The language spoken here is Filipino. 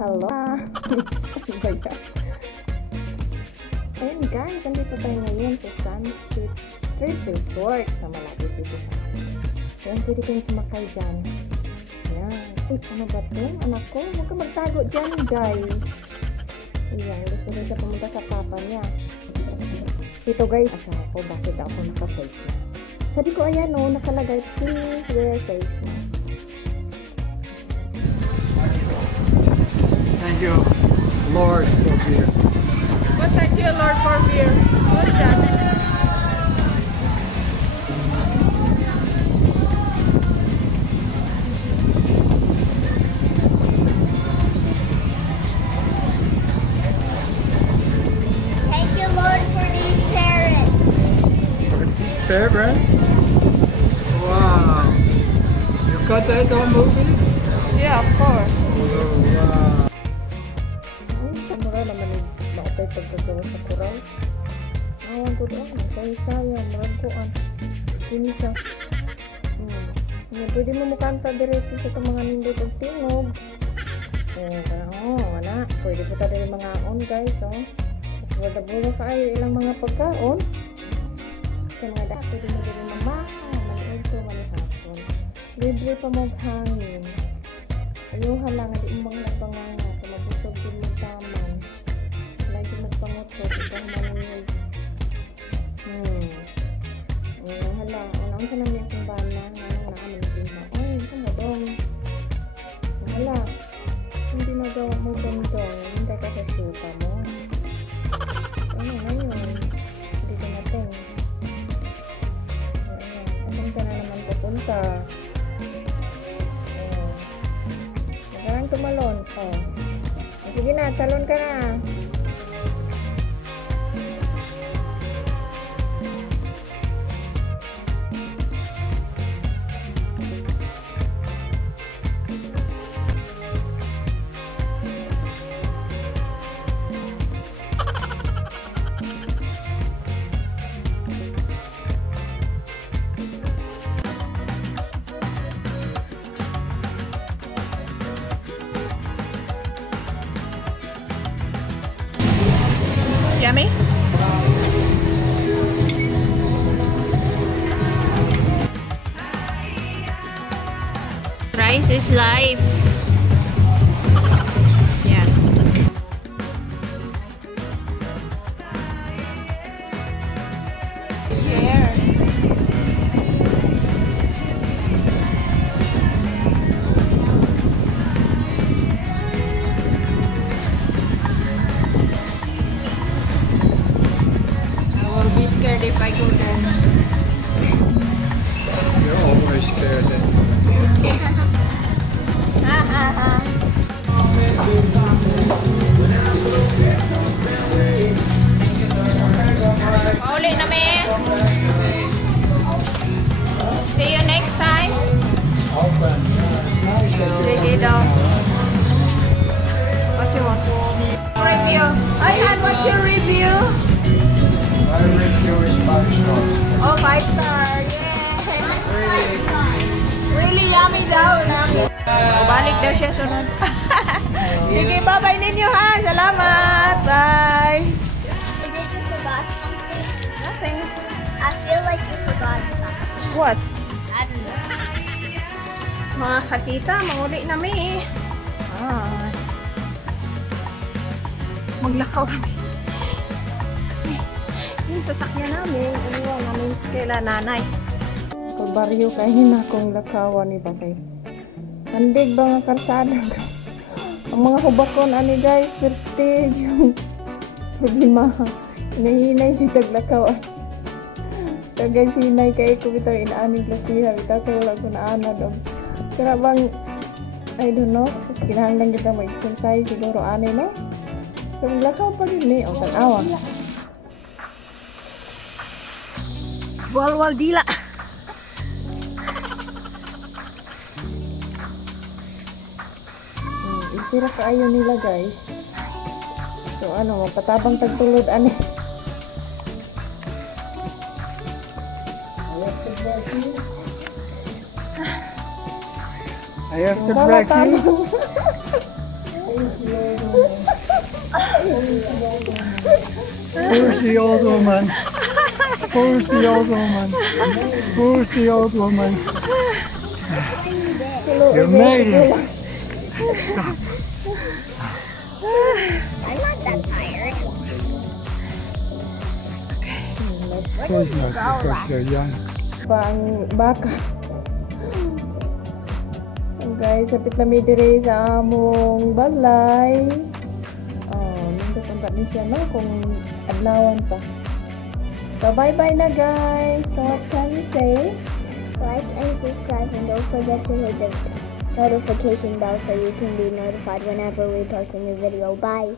hello. Ayun guys, andito tayo ngayon sa Sunset Street Resort na malapit dito sa akin. Ayan, pwede kayong sumakay dyan. Ayan. Uy, ano ba ito? Anak ko, huwag ka magtago dyan, guys. Ayan, gusto rin siya pumunta sa papa niya. Ito guys, asawa ko, bakit ako naka-face mask? Sabi ko, ayan o, nakalagay, please wear face mask. Thank you, Lord, for beer. What thank you, Lord, for beer? What's that? Thank you, Lord, for these parrots. Fairgrounds? Wow. You got that on movie? Yeah, of course. Oh, wow. Ay, sa mura naman yung maupay pagkagawa sa kural. Awan ko doon, sayang, maragkuan. Kini siya. Yan, pwede mo mukanta diretso sa itong mga nindot og tingog. Wala. Pwede po tayo mga on guys, Wala kayo ilang mga pagkaon. Sa mga dati, pwede mo din mamaha, manunto, manihapon. Libre pa mong hangin. Ayuha lang, di umang nagpanganga, kumabusog din mo taman. Lagi magpangutot, ikaw manunod. Hala, unang sa namin yung bana, nanang naamin din na, ay, ito mo dong. Hala, hindi magawa mo dong, hindi ka sa suka mo. Ano na yun? Hindi ka natin. Ayan, ka na naman pupunta. Nagkarang tumalon. Sige na, talon ka na. Yummy? Rice is life. Yeah. Chair. Scared if I go there. You're always scared then. Uli na men. See you next time. Sige daw. What you want? Review. Ayhan, what's your review? I review is 5 stars. Oh, 5 star. Really yummy daw. Balik daw siya sunod. Sige, bye-bye ninyo ha. Salamat. Bye. Did you forgot something? Nothing. I feel like you forgot something. What? I don't know. Mga katita, manguli nami eh. Maglakaw kami. Kasi yung sasakyan namin, iniwan namin kaila nanay. Kung baryo kayo na kung lakawan ni Bakay. Handig ba nga karsada guys? Ang mga hubakon ani guys, pertig yung problema. Hinahinay siya taglakawan. Kagay sinay kayo kung ito inaaning klasiha. Ito wala ko na ana doon. Kaya bang, I don't know, so kinahanglan kita mag-exercise siguro ani no? So lakaw pa rin eh, o tanawa. Wal-wal dila. Isira kaayo nila guys. So ano, patabang tagtulod ani. I have to drag you. Who's the old woman? Who's the old woman? Who's the old woman? You made it. Stop. I'm not that tired. Of course not, because they're young. Pang baka. Guys, sapit na mi dire sa among balay. Nindot ang ni siya no kung adlawan pa. So bye-bye na guys. So what can we say? Like and subscribe, and don't forget to hit the notification bell so you can be notified whenever we post a new video. Bye.